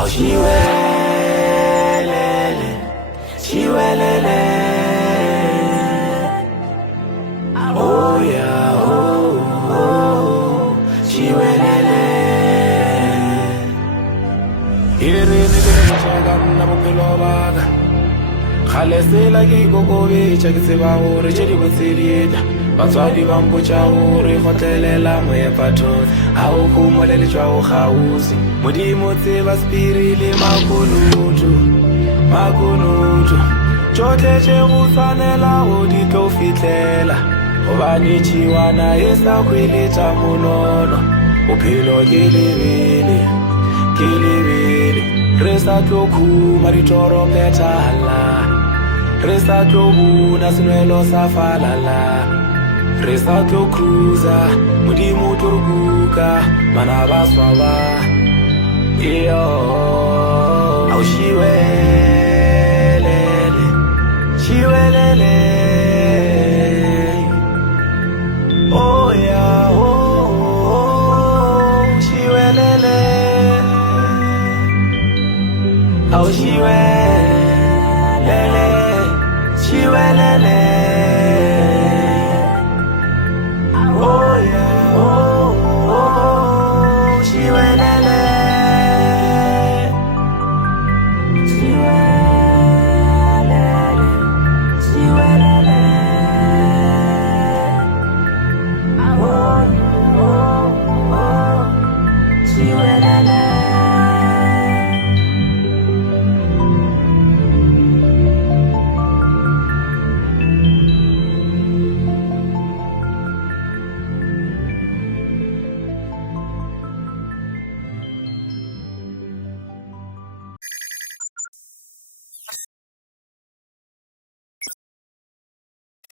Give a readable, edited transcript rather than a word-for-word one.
Au shiwelele, shiwelele. Oh yeah, oh, oh, shiwelele. Irini chega na bophelo baka. Khale sela ke gogobe tša ke tseba gore tše di botsedita batswadi ba mpotša gore gotlelela moepathon ga o humolele tšwa go gausi modimo tseba spiri le makunutu tšohle tše go tshwanela go di tlo fitlela gobane tšhiwana e sa hweletša monono bophelo ke lebele re sa tlo khuma ditoro petala re sa tlo buna senwelo sa falala re sa tlo cruisa modimo turkuka mana ba swaba iyo au shiwelele oh yeah oh shiwelele au shiwelele